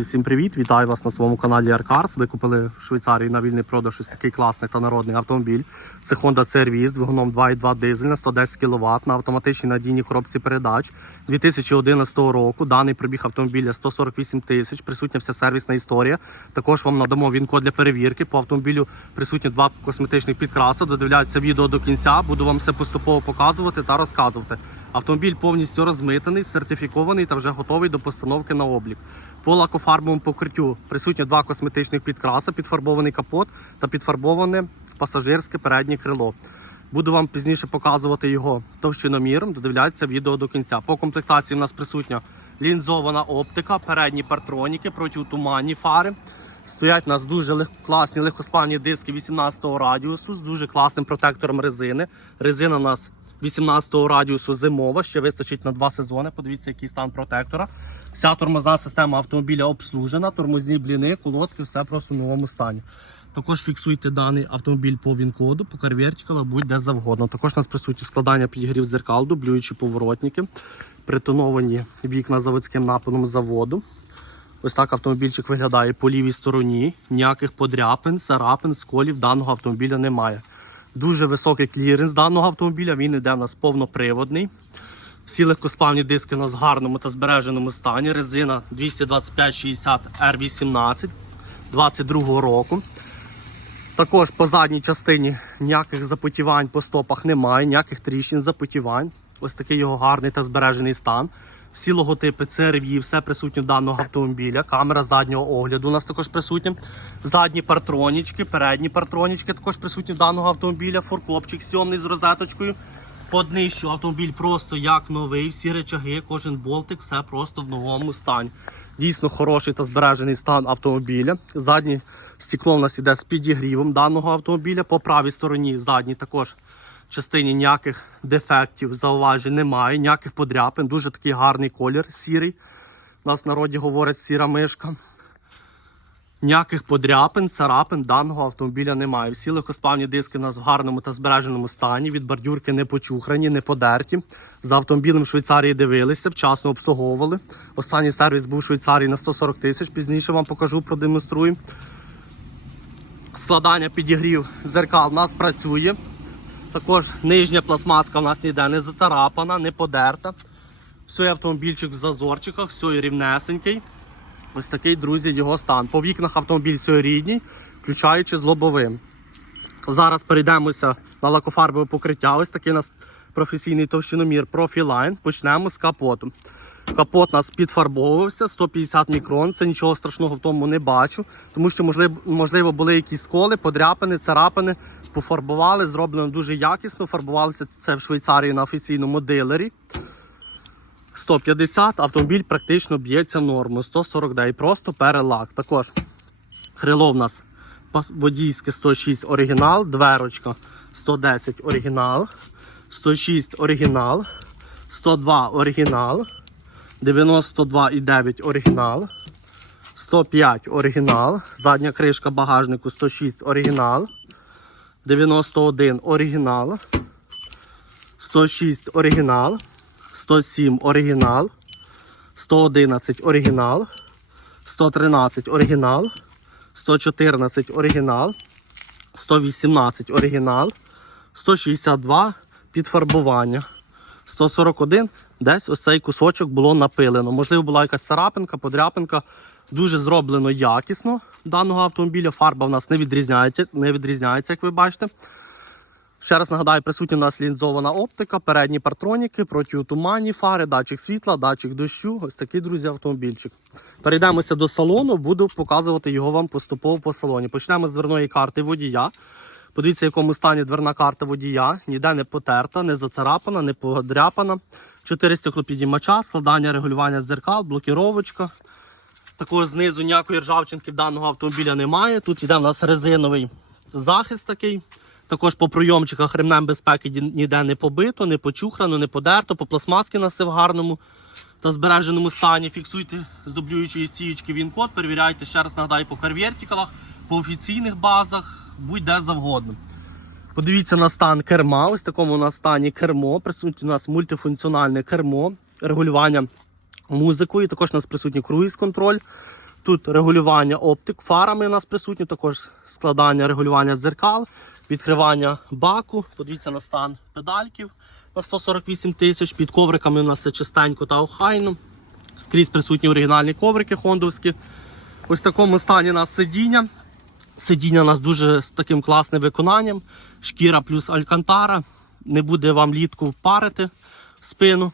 Всім привіт! Вітаю вас на своєму каналі Aircars. Ви купили в Швейцарії на вільний продаж ось такий класний та народний автомобіль. Це Honda CR-V з двигуном 2.2 дизель на 110 кВт на автоматичній надійній коробці передач 2011 року. Даний пробіг автомобіля 148 тисяч. Присутня вся сервісна історія. Також вам надамо він-код для перевірки. По автомобілю присутні два косметичних підкраси. Додивляються відео до кінця. Буду вам все поступово показувати та розказувати. Автомобіль повністю розмитаний, сертифікований та вже готовий до постановки на облік. По лакофарбовому покриттю присутні два косметичних підкраси, підфарбований капот та підфарбоване пасажирське переднє крило. Буду вам пізніше показувати його товщиноміром. Додивляйтеся відео до кінця. По комплектації в нас присутня лінзована оптика, передні партроніки, протитуманні фари. Стоять у нас дуже лег... класні легкосплавні диски 18-го радіусу з дуже класним протектором резини. Резина у нас 18-го радіусу зимова, ще вистачить на два сезони. Подивіться, який стан протектора. Вся тормозна система автомобіля обслужена, тормозні бліни, колодки, все просто в новому стані. Також фіксуйте даний автомобіль по він-коду, по карвертикалах, будь-де завгодно. Також у нас присутні складання підігрів зеркал, дублюючі поворотники, притоновані вікна заводським напилом заводу. Ось так автомобільчик виглядає по лівій стороні. Ніяких подряпин, царапин, сколів даного автомобіля немає. Дуже високий кліренс даного автомобіля. Він йде у нас повноприводний. Всі легкосплавні диски у нас в гарному та збереженому стані. Резина 225-60 R18 22 року. Також по задній частині ніяких запотівань по стопах немає, ніяких тріщин запотівань. Ось такий його гарний та збережений стан. Всі логотипи CRV, все присутнє даного автомобіля. Камера заднього огляду у нас також присутня. Задні партронічки, передні партронічки також присутні даного автомобіля. Форкопчик сьомний з розеточкою. По днищу автомобіль просто як новий, всі речаги, кожен болтик, все просто в новому стані. Дійсно хороший та збережений стан автомобіля. Заднє стекло у нас іде з підігрівом даного автомобіля. По правій стороні задній також частині ніяких дефектів, зауважень немає, ніяких подряпин. Дуже такий гарний колір сірий. У нас в народі говорять сіра мишка. Ніяких подряпин, царапин даного автомобіля немає. Всі легкосплавні диски у нас в гарному та збереженому стані. Від бордюрки не почухрані, не подерті. За автомобілем в Швейцарії дивилися, вчасно обслуговували. Останній сервіс був в Швейцарії на 140 тисяч. Пізніше вам покажу, продемонструю. Складання підігрів зеркал у нас працює. Також нижня пластмаска у нас ніде не зацарапана, не подерта. Все автомобільчик в зазорчиках, все рівнесенький. Ось такий, друзі, його стан. По вікнах автомобіль рідній, включаючи з лобовим. Зараз перейдемося на лакофарбове покриття. Ось такий у нас професійний товщиномір Profiline. Почнемо з капоту. Капот у нас підфарбовувався 150 мікрон. Це нічого страшного в тому не бачу, тому що можливо, були якісь сколи, подряпини, царапини. Пофарбували, зроблено дуже якісно. Фарбувалося це в Швейцарії на офіційному дилері. 150, автомобіль практично б'ється норму. 149, просто перелак. Також крило в нас водійське 106 оригінал, дверочка 110 оригінал, 106 оригінал, 102 оригінал, 92,9 оригінал, 105 оригінал, задня кришка багажнику 106 оригінал, 91 оригінал, 106 оригінал. 107 оригінал, 111 оригінал, 113 оригінал, 114 оригінал, 118 оригінал, 162 підфарбування, 141 десь ось цей кусочок було напилено. Можливо, була якась царапинка, подряпинка. Дуже зроблено якісно даного автомобіля. Фарба в нас не відрізняється, не відрізняється, як ви бачите. Ще раз нагадаю, присутня у нас лінзована оптика, передні партроніки, протитуманні фари, датчик світла, датчик дощу. Ось такий, друзі, автомобільчик. Перейдемося до салону, буду показувати його вам поступово по салоні. Почнемо з дверної карти водія. Подивіться, в якому стані дверна карта водія. Ніде не потерта, не зацарапана, не подряпана. Чотири стеклопідіймача, складання регулювання зеркал, блокіровочка. Також знизу ніякої ржавчинки в даного автомобіля немає. Тут йде у нас резиновий захист такий. Також по прийомчиках ремнем безпеки ніде не побито, не почухрано, не подерто, по пластмаски на все в гарному та збереженому стані. Фіксуйте з дублюючої стієчки він-код, перевіряйте ще раз нагадаю по карвертикалах, по офіційних базах, будь-де завгодно. Подивіться на стан керма. Ось такому у нас стані кермо. Присутнє у нас мультифункціональне кермо, регулювання музикою. Також у нас присутній круїз-контроль. Тут регулювання оптик, фарами у нас присутні, також складання регулювання дзеркал, відкривання баку. Подивіться на стан педальків на 148 тисяч. Під ковриками у нас все чистенько та охайно. Скрізь присутні оригінальні коврики хондовські. Ось в такому стані у нас сидіння. Сидіння у нас дуже з таким класним виконанням. Шкіра плюс алькантара. Не буде вам літку парити спину.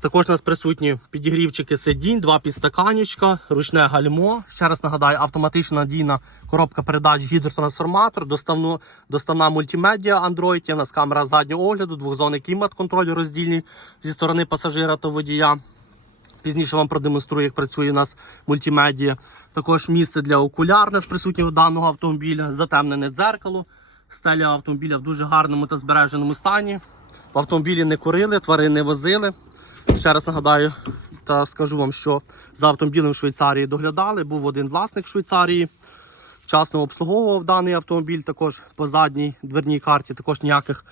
Також у нас присутні підігрівчики сидінь, два підстаканічка, ручне гальмо. Ще раз нагадаю, автоматична надійна коробка передач гідротрансформатор, доставно, доставна мультимедіа Android, є у нас камера заднього огляду, двохзонний клімат-контроль роздільний зі сторони пасажира та водія. Пізніше вам продемонструю, як працює у нас мультимедіа. Також місце для окуляр присутнє у даного автомобіля, затемнене дзеркало. Стеля автомобіля в дуже гарному та збереженому стані. В автомобілі не курили, тварин не возили. Ще раз нагадаю та скажу вам, що за автомобілем в Швейцарії доглядали. Був один власник в Швейцарії. Вчасно обслуговував даний автомобіль. Також по задній дверній карті також ніяких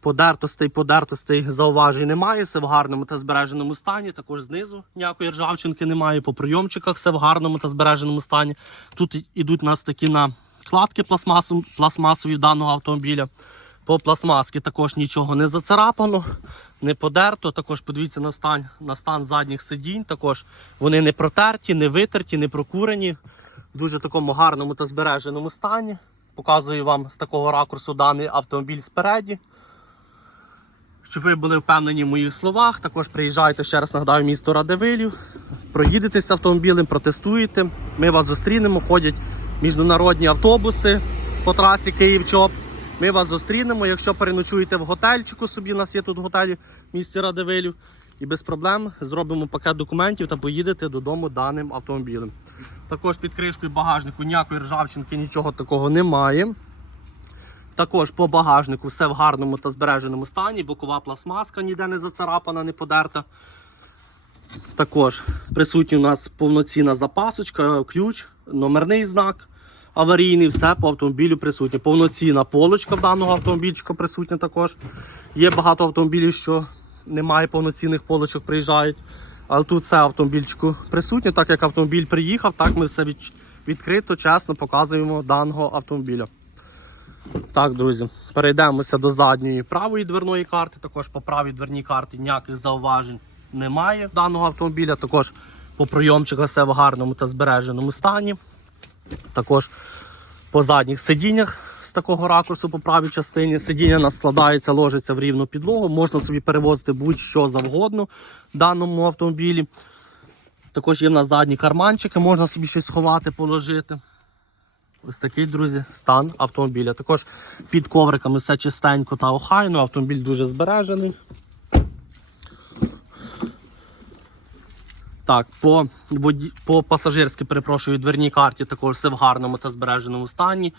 подертостей, подертостей зауважень немає. Все в гарному та збереженому стані. Також знизу ніякої ржавчинки немає. По прийомчиках все в гарному та збереженому стані. Тут ідуть у нас такі накладки пластмасові даного автомобіля. По пластмаски також нічого не зацарапано, не подерто. Також подивіться на стан, на стан задніх сидінь. Також вони не протерті, не витерті, не прокурені. В дуже такому гарному та збереженому стані. Показую вам з такого ракурсу даний автомобіль спереді. Щоб ви були впевнені в моїх словах, також приїжджайте ще раз нагадаю місто Радивилів, проїдетеся автомобілем, протестуєте. Ми вас зустрінемо, ходять міжнародні автобуси по трасі Київ-Чоп. Ми вас зустрінемо. Якщо переночуєте в готельчику, собі у нас є тут готелі в місті Радивилів, і без проблем зробимо пакет документів та поїдете додому даним автомобілем. Також під кришкою багажнику ніякої ржавчинки, нічого такого немає. Також по багажнику все в гарному та збереженому стані. Бокова пластмаска ніде не зацарапана, не подерта. Також присутня у нас повноцінна запасочка, ключ, номерний знак аварійний, все по автомобілю присутнє. Повноцінна полочка в даного автомобільчика присутня також. Є багато автомобілів, що немає повноцінних полочок, приїжджають. Але тут все автомобільчику присутнє. Так як автомобіль приїхав, так ми все від- відкрито, чесно показуємо даного автомобіля. Так, друзі, перейдемося до задньої правої дверної карти. Також по правій дверній карті ніяких зауважень немає даного автомобіля. Також по прийомчиках все в гарному та збереженому стані. Також по задніх сидіннях з такого ракурсу по правій частині. Сидіння нас складається, ложиться в рівну підлогу. Можна собі перевозити будь-що завгодно в даному автомобілі. Також є в нас задні карманчики, можна собі щось сховати, положити. Ось такий, друзі, стан автомобіля. Також під ковриками все чистенько та охайно. Автомобіль дуже збережений. Так, по, воді... по пасажирськи, перепрошую, дверній карті також все в гарному та збереженому стані.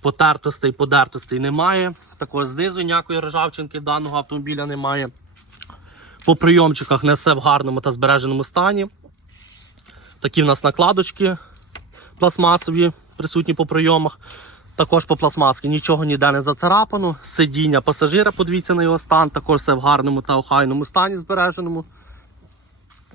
Потертостей, подертостей немає. Також знизу ніякої ржавчинки даного автомобіля немає. По прийомчиках не все в гарному та збереженому стані. Такі в нас накладочки пластмасові присутні по прийомах. Також по пластмаски нічого ніде не зацарапано. Сидіння пасажира, подивіться на його стан, також все в гарному та охайному стані збереженому.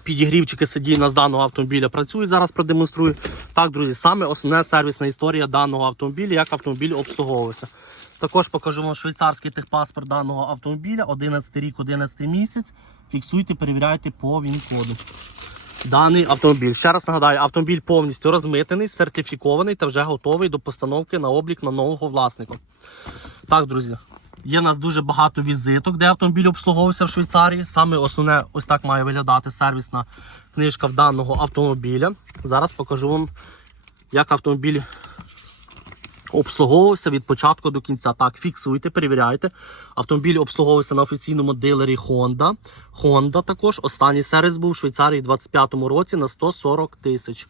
Підігрівчики сидіння з даного автомобіля працюють. Зараз продемонструю. Так, друзі, саме основна сервісна історія даного автомобіля, як автомобіль обслуговувався. Також покажу вам швейцарський техпаспорт даного автомобіля, 11 рік, 11 місяць. Фіксуйте, перевіряйте по ВІН-коду. Даний автомобіль. Ще раз нагадаю, автомобіль повністю розмитений, сертифікований та вже готовий до постановки на облік на нового власника. Так, друзі, є в нас дуже багато візиток, де автомобіль обслуговувався в Швейцарії. Саме основне, ось так має виглядати сервісна книжка в даного автомобіля. Зараз покажу вам, як автомобіль обслуговувався від початку до кінця. Так, фіксуйте, перевіряйте. Автомобіль обслуговувався на офіційному дилері Honda. Honda також. Останній сервіс був у Швейцарії у 2025 році на 140 тисяч.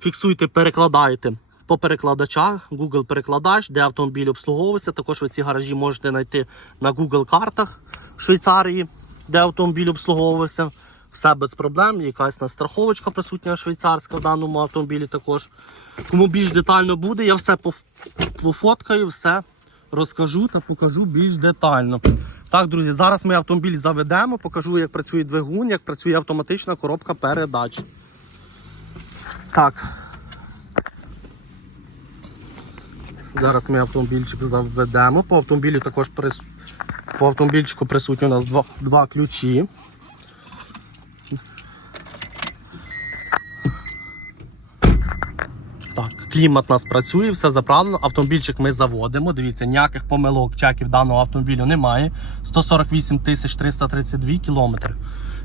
Фіксуйте, перекладайте по перекладачах, Google перекладач, де автомобіль обслуговувався. Також ви ці гаражі можете знайти на Google картах в Швейцарії, де автомобіль обслуговувався. Все без проблем. Якась на страховочка присутня швейцарська в даному автомобілі також. Кому більш детально буде, я все пофоткаю, все розкажу та покажу більш детально. Так, друзі, зараз ми автомобіль заведемо, покажу, як працює двигун, як працює автоматична коробка передач. Так. Зараз ми автомобільчик заведемо. По автомобілю також прис... по автомобільчику присутні у нас два, два ключі. Так, клімат у нас працює, все заправлено. Автомобільчик ми заводимо. Дивіться, ніяких помилок, чеків даного автомобілю немає. 148 тисяч 332 кілометри.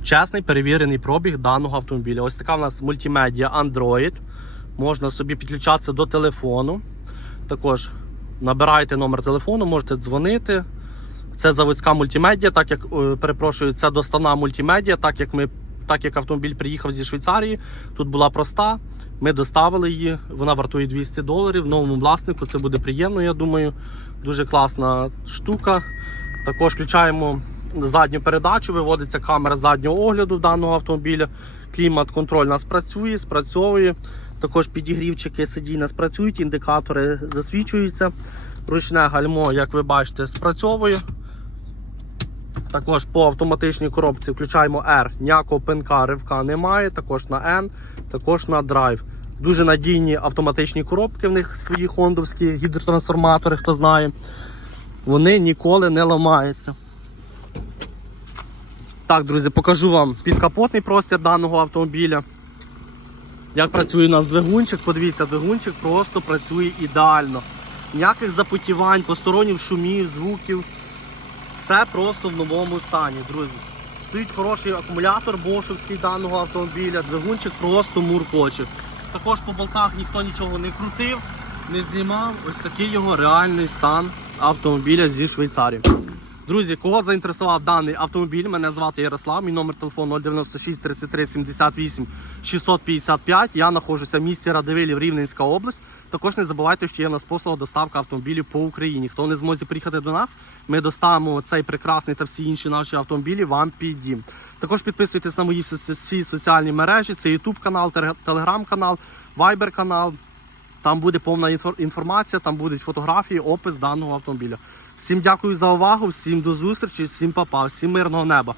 Чесний перевірений пробіг даного автомобіля. Ось така у нас мультимедіа Android. Можна собі підключатися до телефону. Також набирайте номер телефону, можете дзвонити. Це заводська мультимедіа, так як е, перепрошую, це доставна мультимедіа, так як ми. Так як автомобіль приїхав зі Швейцарії, тут була проста. Ми доставили її, вона вартує 200 доларів. Новому власнику це буде приємно, я думаю. Дуже класна штука. Також включаємо задню передачу, виводиться камера заднього огляду даного автомобіля. Клімат-контроль нас працює, спрацьовує. Також підігрівчики сидінь у нас працюють, індикатори засвічуються. Ручне гальмо, як ви бачите, спрацьовує. Також по автоматичній коробці включаємо R. Ніякого пинка ривка немає. Також на N, також на Drive. Дуже надійні автоматичні коробки в них свої хондовські гідротрансформатори, хто знає. Вони ніколи не ламаються. Так, друзі, покажу вам підкапотний простір даного автомобіля. Як працює у нас двигунчик, подивіться, двигунчик просто працює ідеально. Ніяких запотівань, посторонніх шумів, звуків. Все просто в новому стані, друзі. Стоїть хороший акумулятор бошовський даного автомобіля, двигунчик просто муркоче. Також по болтах ніхто нічого не крутив, не знімав. Ось такий його реальний стан автомобіля зі Швейцарії. Друзі, кого заінтересував даний автомобіль, мене звати Ярослав, мій номер телефону 096 33 78 655. Я знаходжуся в місті Радивилів, Рівненська область. Також не забувайте, що є в нас послуга доставка автомобілів по Україні. Хто не зможе приїхати до нас, ми доставимо цей прекрасний та всі інші наші автомобілі вам під дім. Також підписуйтесь на мої всі соціальні мережі. Це YouTube канал, Telegram канал, Viber канал. Там буде повна інформація, там будуть фотографії, опис даного автомобіля. Всім дякую за увагу, всім до зустрічі, всім папа, всім мирного неба.